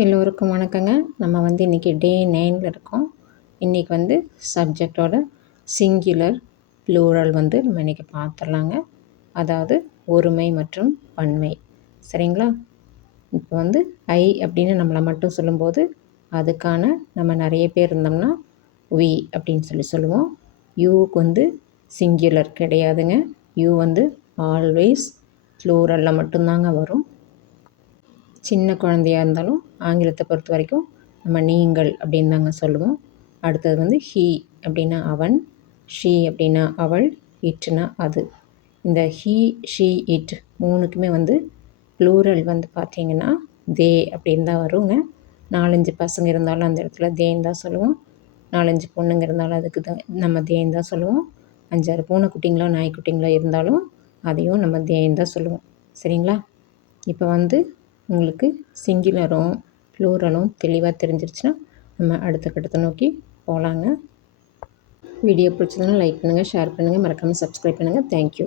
எல்லோருக்கும் வணக்கங்க. நம்ம இன்றைக்கி டே 9ல் இருக்கோம். இன்றைக்கி சப்ஜெக்டோட சிங்குலர் ப்ளூரல் நம்ம இன்றைக்கி பார்த்துடலாங்க. அதாவது ஒருமை மற்றும் பன்மை. சரிங்களா? இப்போ ஐ அப்படின்னு நம்மளை மட்டும் சொல்லும்போது அதுக்கான நம்ம நிறைய பேர் இருந்தோம்னா வி அப்படின்னு சொல்லுவோம். யூவுக்கு சிங்குலர் கிடையாதுங்க. யூ ஆல்வேஸ் ப்ளூரலில் மட்டும்தாங்க வரும். சின்ன குழந்தையாக இருந்தாலும் ஆங்கிலத்தை பொறுத்த வரைக்கும் நம்ம நீங்கள் அப்படின்னு தாங்க சொல்லுவோம். அடுத்தது ஹீ அப்படின்னா அவன், ஷீ அப்படின்னா அவள், இட்னா அது. இந்த ஹீ, ஷீ, இட் மூணுக்குமே ப்ளூரல் பார்த்திங்கன்னா தே அப்படின்னு தான் வருங்க. 4-5 பசங்க இருந்தாலும் அந்த இடத்துல தேன்னு தான் சொல்லுவோம். 4-5 பொண்ணுங்க இருந்தாலும் அதுக்கு தான் நம்ம தேன்னு தான் சொல்லுவோம். 5-6 பூனைக்குட்டிங்களோ நாய்க்குட்டிங்களோ இருந்தாலும் அதையும் நம்ம தேன்னு தான் சொல்லுவோம். சரிங்களா? இப்போ உங்களுக்கு சிங்குலரும் ப்ளூரலும் தெளிவாக தெரிஞ்சிருச்சுன்னா நம்ம அடுத்த கட்டத்தை நோக்கி போகலாங்க. வீடியோ பிடிச்சதுன்னா லைக் பண்ணுங்கள், ஷேர் பண்ணுங்கள், மறக்காமல் சப்ஸ்கிரைப் பண்ணுங்கள். தேங்க்யூ.